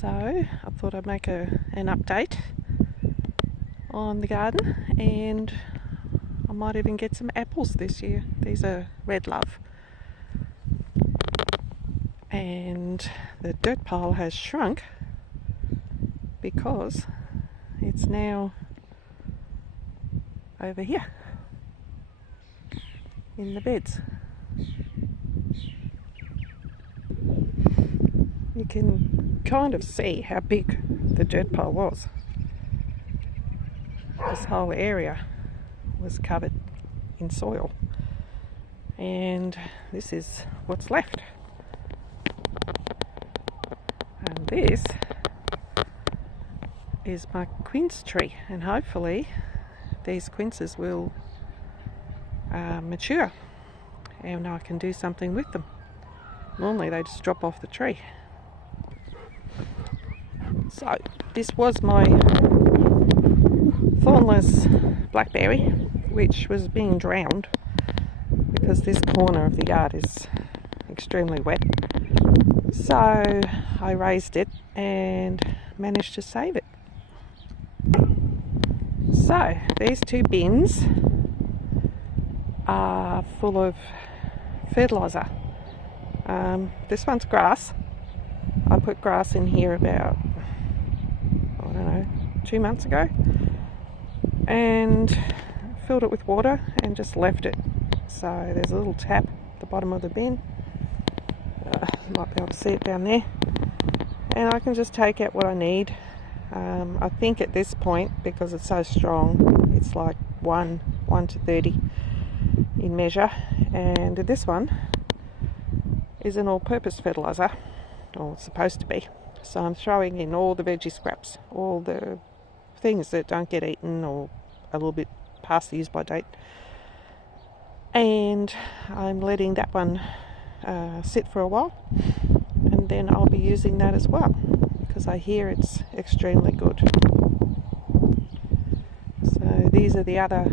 So I thought I'd make an update on the garden, and I might even get some apples this year. These are red love. And the dirt pile has shrunk because it's now over here in the beds. You can kind of see how big the dirt pile was. This whole area was covered in soil, and this is what's left. And this is my quince tree, and hopefully these quinces will mature and I can do something with them. Normally they just drop off the tree. So this was my thornless blackberry, which was being drowned because this corner of the yard is extremely wet. So I raised it and managed to save it. So these two bins are full of fertiliser. This one's grass. I put grass in here about, 2 months ago, and filled it with water and just left it. So there's a little tap at the bottom of the bin. You might be able to see it down there, and I can just take out what I need. I think at this point, because it's so strong, it's like 1 to 30 in measure, and this one is an all-purpose fertiliser, or it's supposed to be. So I'm throwing in all the veggie scraps, all the things that don't get eaten or a little bit past the use by date, and I'm letting that one sit for a while, and then I'll be using that as well because I hear it's extremely good. So these are the other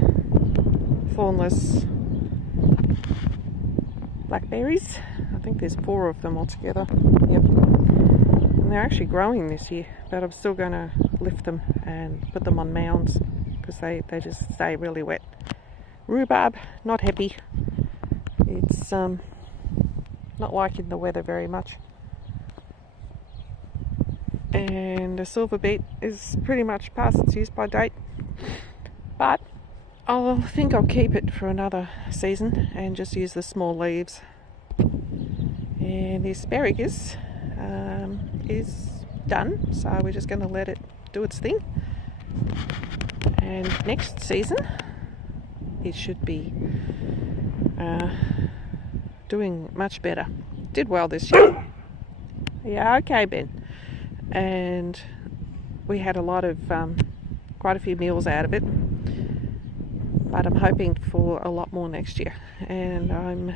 thornless blackberries. I think there's 4 of them altogether. Yep. And they're actually growing this year, but I'm still going to lift them and put them on mounds because they just stay really wet. Rhubarb, not happy. It's not liking the weather very much. And the silver beet is pretty much past its use by date, but I think I'll keep it for another season and just use the small leaves. And the asparagus is done, so we're just going to let it do its thing, and next season it should be doing much better. Did well this year. Yeah, okay, Ben. And we had a lot of quite a few meals out of it, but I'm hoping for a lot more next year. And I'm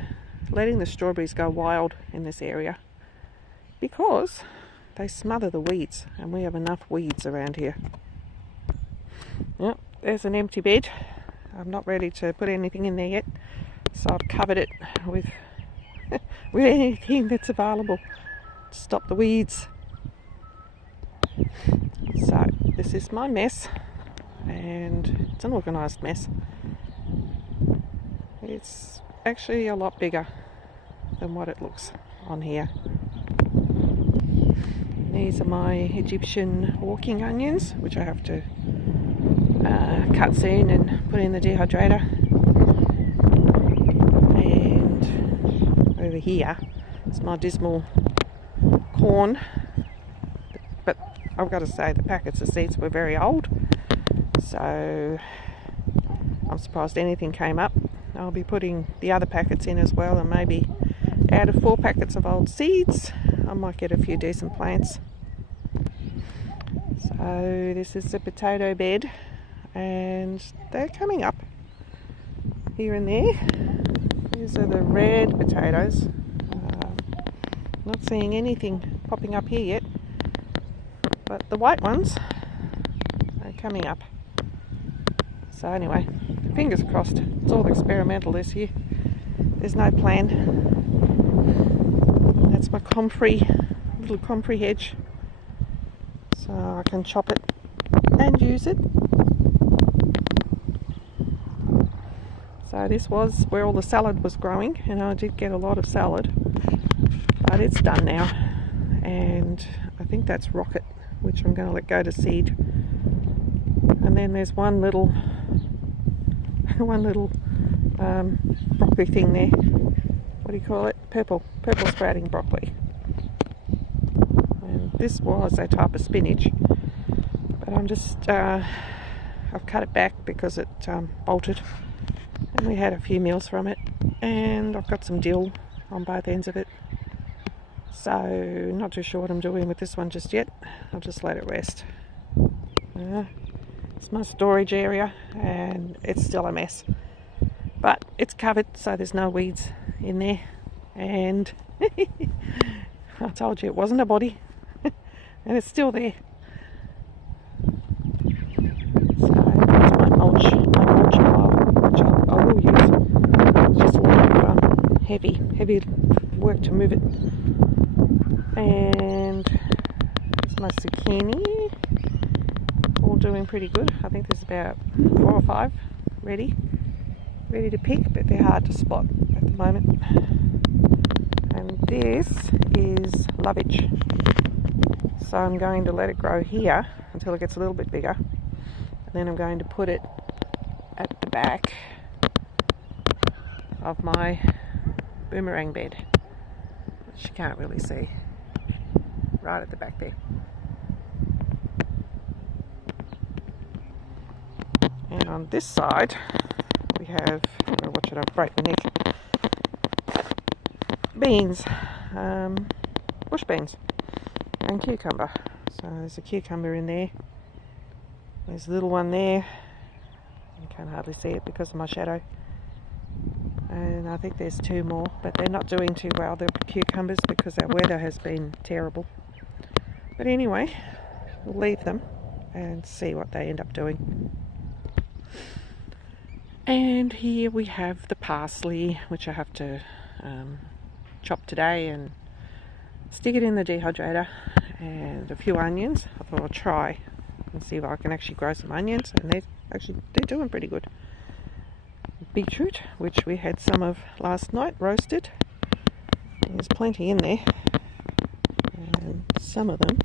letting the strawberries go wild in this area because they smother the weeds, and we have enough weeds around here. Yep, there's an empty bed. I'm not ready to put anything in there yet, so I've covered it with with anything that's available to stop the weeds. So this is my mess, and it's an organised mess. It's actually a lot bigger than what it looks on here. These are my Egyptian walking onions, which I have to cut soon and put in the dehydrator. And over here is my dismal corn, but I've got to say the packets of seeds were very old, so I'm surprised anything came up. I'll be putting the other packets in as well, and maybe out of 4 packets of old seeds I might get a few decent plants. So this is the potato bed, and they're coming up here and there. These are the red potatoes. Not seeing anything popping up here yet, but the white ones are coming up. So anyway, fingers crossed. It's all experimental this year. There's no plan. That's my comfrey, little comfrey hedge. so I can chop it and use it. So this was where all the salad was growing, and I did get a lot of salad, but it's done now. And I think that's rocket, which I'm going to let go to seed. And then there's one little broccoli thing there. What do you call it? Purple sprouting broccoli. And this was a type of spinach, but I'm just I've cut it back because it bolted, and we had a few meals from it. And I've got some dill on both ends of it, so not too sure what I'm doing with this one just yet. I'll just let it rest. It's my storage area, and it's still a mess, but it's covered, so there's no weeds in there. And I told you it wasn't a body, and it's still there. So that's my mulch pile, which I will use. It's just a lot of heavy work to move it. And it's my zucchini, all doing pretty good. I think there's about 4 or 5 ready to pick, but they're hard to spot at the moment. And this is lovage, so I'm going to let it grow here until it gets a little bit bigger, and then I'm going to put it at the back of my boomerang bed, which you can't really see, right at the back there. And on this side we have, watch it, I'll break my neck, beans, bush beans and cucumber. So there's a cucumber in there, there's a little one there, you can't hardly see it because of my shadow, and I think there's 2 more, but they're not doing too well, the cucumbers, because our weather has been terrible. But anyway, we'll leave them and see what they end up doing. And here we have the parsley, which I have to chop today and stick it in the dehydrator, and a few onions. I thought I'll try and see if I can actually grow some onions, and they're doing pretty good. Beetroot, which we had some of last night, roasted. There's plenty in there, and some of them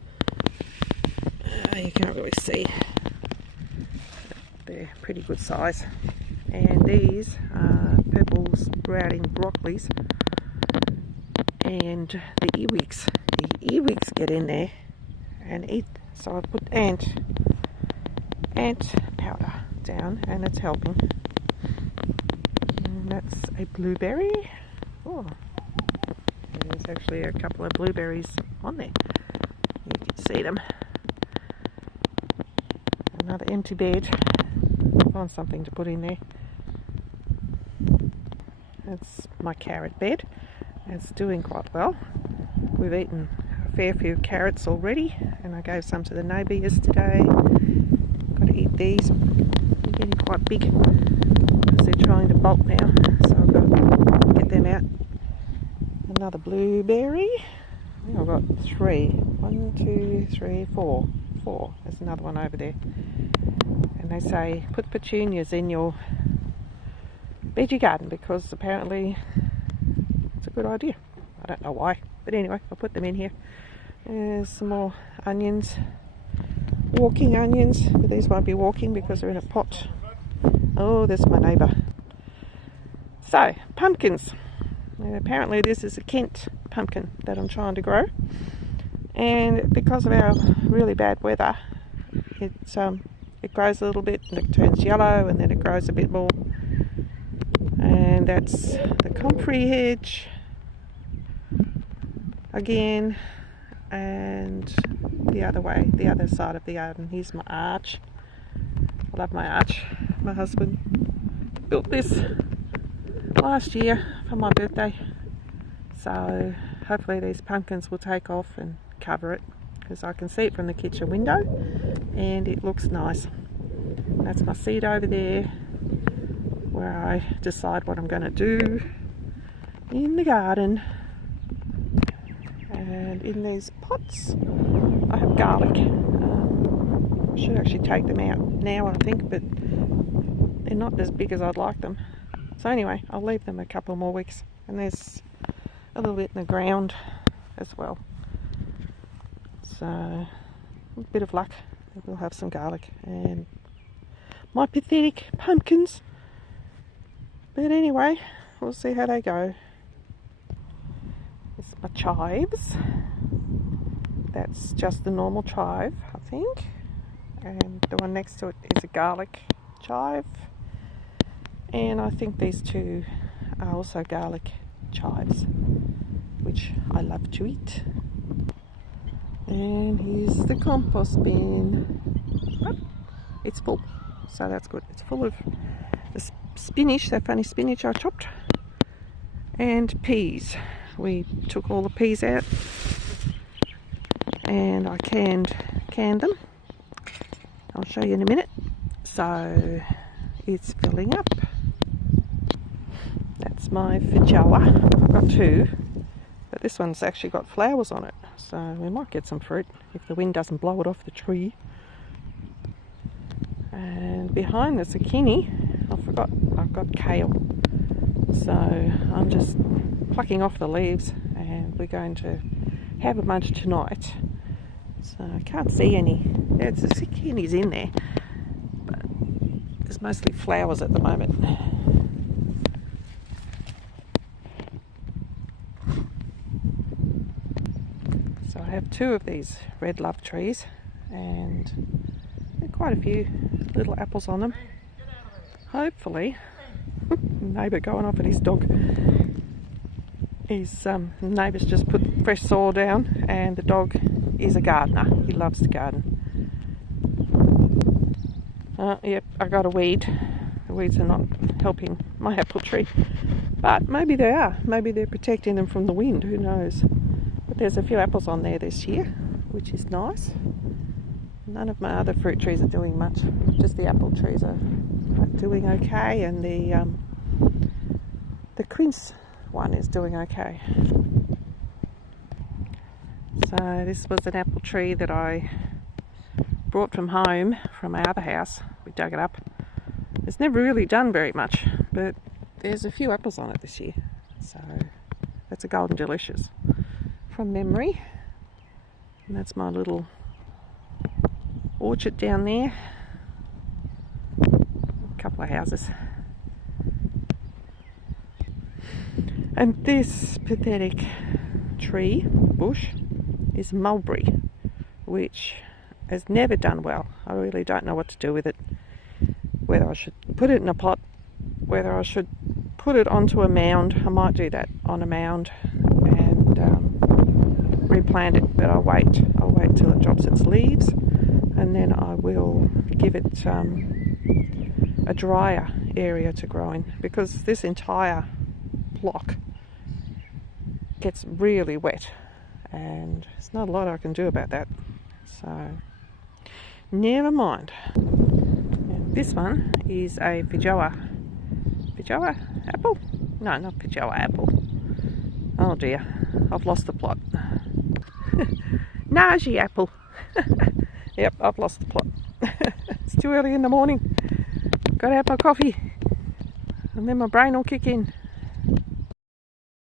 you can't really see. They're pretty good size. And these are purple sprouting broccolis, and the earwigs. The earwigs get in there and eat. So I put ant powder down, and it's helping. And that's a blueberry. Oh, there's actually a couple of blueberries on there. You can see them. Another empty bed. I'll find something to put in there. That's my carrot bed. It's doing quite well. We've eaten a fair few carrots already, and I gave some to the neighbour yesterday. Got to eat these. They're getting quite big because they're trying to bolt now, so I've got to get them out. Another blueberry. I think I've got 3. 1, 2, 3, 4. 4. There's another one over there. And they say put petunias in your veggie garden because apparently it's a good idea. I don't know why, but anyway, I'll put them in here. There's some more onions, walking onions, but these won't be walking because they're in a pot. Oh, there's my neighbour. So, pumpkins. And apparently this is a Kent pumpkin that I'm trying to grow, and because of our really bad weather, it grows a little bit and it turns yellow, and then it grows a bit more. And that's the comfrey hedge again, and the other side of the garden. Here's my arch. I love my arch. My husband built this last year for my birthday, so hopefully these pumpkins will take off and cover it, because I can see it from the kitchen window and it looks nice. That's my seed over there, where I decide what I'm going to do in the garden. And in these pots I have garlic. I should actually take them out now, I think, but they're not as big as I'd like them. So anyway, I'll leave them a couple more weeks. And there's a little bit in the ground as well. So, a bit of luck, we'll have some garlic and my pathetic pumpkins. But anyway, we'll see how they go. This is my chives. That's just the normal chive, I think. And the one next to it is a garlic chive. And I think these two are also garlic chives, which I love to eat. And here's the compost bin. Oh, it's full, so that's good. It's full of the spinach, that funny spinach I chopped, and peas. We took all the peas out and I canned them. I'll show you in a minute. So it's filling up. That's my feijoa. I've got two, but this one's actually got flowers on it, so we might get some fruit if the wind doesn't blow it off the tree. And behind the zucchini, I forgot, I've got kale. So I'm just plucking off the leaves and we're going to have a bunch tonight. So I can't see any. There's the zucchini's in there, but there's mostly flowers at the moment. So I have two of these red love trees and there are quite a few little apples on them. Hopefully, neighbour going off at his dog. His neighbour's just put fresh soil down and the dog is a gardener. He loves to garden. Yep, I got a weed. The weeds are not helping my apple tree. But maybe they are. Maybe they're protecting them from the wind. Who knows? But there's a few apples on there this year, which is nice. None of my other fruit trees are doing much. Just the apple trees are doing okay, and the quince one is doing okay. So this was an apple tree that I brought from home from my other house. We dug it up. It's never really done very much, but there's a few apples on it this year. So that's a Golden Delicious from memory. And that's my little orchard down there. A couple of houses. And this pathetic tree, bush, is mulberry, which has never done well. I really don't know what to do with it. Whether I should put it in a pot, whether I should put it onto a mound. I might do that on a mound and replant it, but I'll wait till it drops its leaves, and then I will give it a drier area to grow in, because this entire block gets really wet and there's not a lot I can do about that, so never mind. And this one is a feijoa apple? No, not feijoa apple. Oh dear, I've lost the plot. Naji apple. Yep, I've lost the plot. It's too early in the morning. Gotta have my coffee and then my brain will kick in.